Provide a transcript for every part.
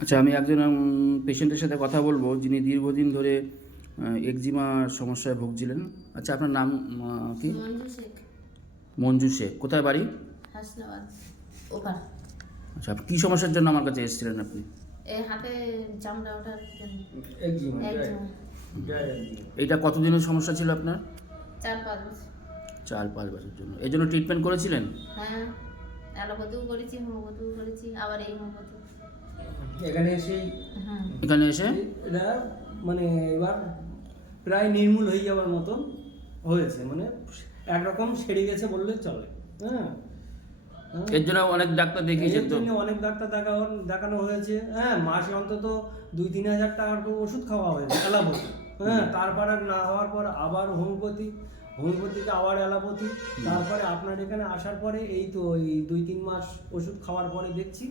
আচ্ছা, আমি একজন পেশেন্টের সাথে কথা বলবো যিনি দীর্ঘদিন ধরে একজিমা সমস্যায় ভুগছিলেন। আচ্ছা, আপনার নাম কি? মঞ্জু শেখ। মঞ্জু শেখ। কোথায় বাড়ি? হাসনাবাদ ওপার। আচ্ছা, কী সমস্যার জন্য আমার কাছে এসেছিলেন আপনি? এই হাতে চামড়া ওঠার জন্য। একজিমা। এইটা কতদিনের সমস্যা ছিল আপনার? 4-5 বছর। 4-5 বছর জন্য। এই জন্য ট্রিটমেন্ট করেছিলেন? হ্যাঁ, অ্যালোপ্যাথিও করেছি, হোমিওপ্যাথিও করেছি, আবার এই হোমিওপ্যাথি। এখানে এসেই হ্যাঁ, এখানে এসে এটা মানে এবার প্রায় নির্মূল হয়ে যাওয়ার মতন হয়েছে, মানে একরকম সেরে গেছে বললে চলে। হ্যাঁ, এর জন্য অনেক ডাক্তার দেখিয়েছেন এর তো? জন্য অনেক ডাক্তার দেখানো হয়েছে। হ্যাঁ, মাসে অন্তত 2-3 হাজার টাকার করে ওষুধ খাওয়া হয়েছে অ্যালোপ্যাথি। হ্যাঁ, তারপরে না হওয়ার পর আবার হোমিওপ্যাথিতে আবার অ্যালোপ্যাথি। তারপরে আপনার এখানে আসার পরে এই তো ওই 2-3 মাস ওষুধ খাওয়ার পরে দেখছি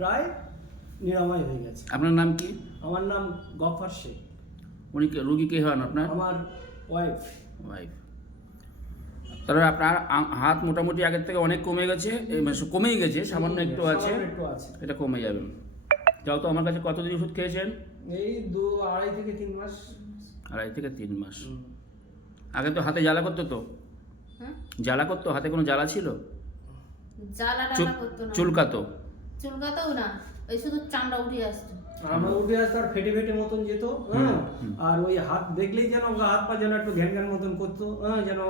প্রায় নিরাময় হয়ে গেছে। আপনার নাম কি? আমার নাম গফফার শেখ। উনি রুগী কে হন আপনার? আমার ওয়াইফ। তাহলে আপনার হাত মোটামুটি আগের থেকে অনেক কমে গেছে, কমেই গেছে, সামান্য একটু আছে, এটা কমে যাবে। যাও তো, আমার কাছে কতদিন ওষুধ খেয়েছেন? এই 2-2.5 থেকে 3 মাস। 2.5 থেকে 3 মাস। আগে তো হাতে জ্বালা করতো তো? হ্যাঁ, জ্বালা করতো? হাতে কোনো জ্বালা ছিল? জ্বালা টালা করতো না, চুলকাতো? চুলকাতেও না, ওই শুধু চামড়া উঠে আসতো। আমরা উঠে আসতে আর ফেটে ফেটে মতন যেত। হ্যাঁ, আর ওই হাত দেখলেই যেন হাত পা যেন একটু ঘ্যান ঘ্যান মতন করতো। হ্যাঁ, যেন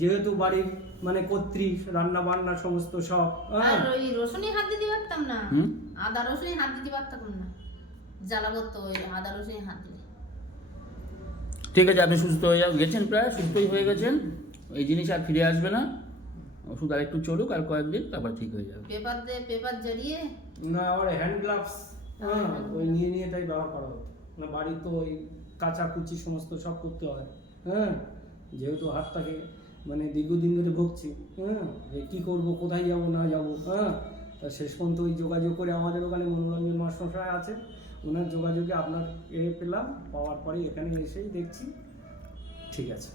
যেহেতু বাড়ির মানে কর্ত্রী, রান্না বান্না সমস্ত সব। আর ওই রসুনি হাত দিতে পারতাম না, আদা রসুনি হাত দিতে পারতাম না, জ্বালা করতো ওই আদা রসুনি হাত দিলে। ঠিক আছে, আপনি সুস্থ হয়ে গেছেন, প্রায় সুস্থই হয়ে গেছেন। এই জিনিস আর ফিরে আসবে না। ওষুধ আর একটু চলুক, আর কয়েকদিন, তারপর ঠিক হয়ে যাবে। পেপার জড়িয়ে না, আমার হ্যান্ড গ্লাভস ওই নিয়ে তাই ব্যবহার করা হতো না। বাড়ি তো ওই কাঁচা কুচি সমস্ত সব করতে হয়। হ্যাঁ, যেহেতু হাতটাকে মানে দীর্ঘদিন ধরে ভুগছি। হ্যাঁ, কী করবো, কোথায় যাবো না যাবো। হ্যাঁ, তা শেষ পর্যন্ত ওই যোগাযোগ করে আমাদের ওখানে মনোরঞ্জন মাস্টারমশাই আছে, ওনার যোগাযোগে আপনার পেলাম, পাওয়ার পরে এখানে এসেই দেখছি ঠিক আছে।